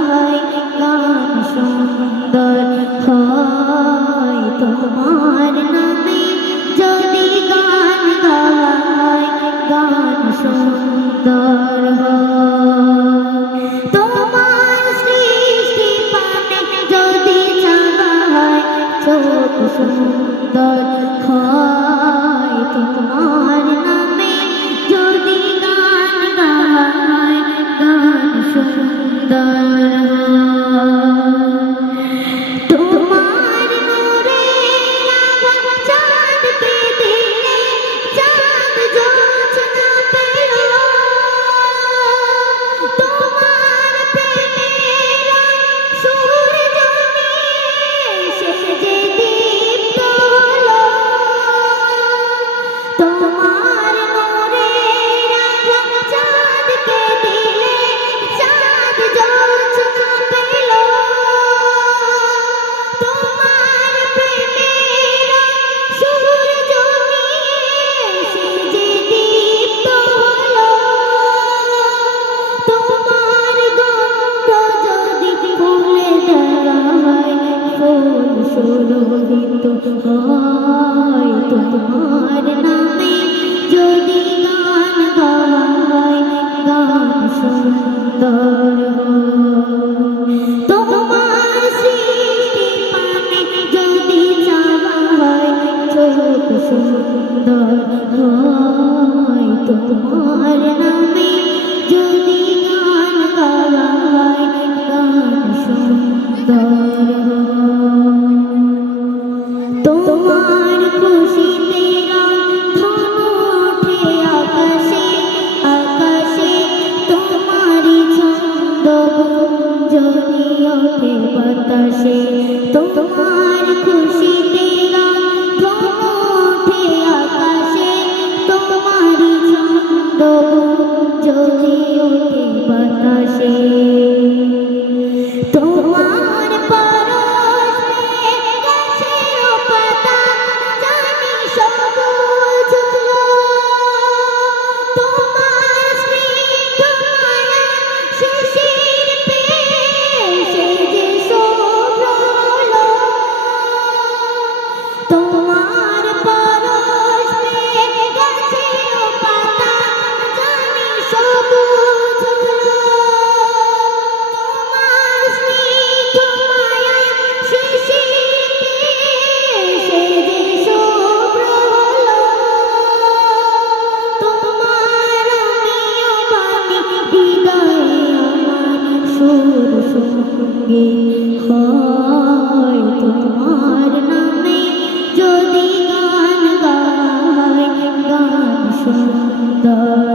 গায় গান সুন্দর হয় তোমার নামে যদি গান গায় গান সুন্দর হয় তোমার সৃষ্টি পানে যদি চায় চোখ সুন্দর হয় তোমার নামে যদি গান গায় গান সুন্দর তোমার নূরে লাগা চাঁদকে দিলে চাঁদ জোছনা পেল তোমার প্রেমের সূর্য সে যে দীপ্ত হলো তোমার নূরে লাগা চাঁদকে দিলে চাঁদ জোছনা পেল তোমার প্রেমের সূর্য সে যে দীপ্ত হলো তোমার গন্ধ যদি ফুলে দেওয়া হয় ফুল সুরভিত হয় তোমার নামে যদি গান গায় গান সুন্দর হয় তোমার সৃষ্টি পানে যদি চাওয়া হয় চোখ সুন্দর হয় তোমার নামে যদি গান গায় গান সুন্দর হয় তোমার খুশিতে ধনু ওঠে আকাশে আকাশে তোমারই ছন্দ গুঞ্জনি ওঠে বাতাসে তোমার খুশিতে ধনু ওঠে আকাশে তোমারই ছন্দ গুঞ্জনি ওঠে বাতাসে তোমার পরশে গাছের পাতা জানি সবুজ হলো তোমার স্নিগ্ধ মায়া শিশির পেয়ে সে যে শুভ্র হলো তোমার পরশে গাছের পাতা জানি সবুজ হলো তোমার স্নিগ্ধ মায়া শিশির পেয়ে সে যে শুভ্র হলো তোমার আমিও বাণী হৃদয়ে আমার সুর সঙ্গে হয় তোমার নামে যদি গান গায় গান সুন্দর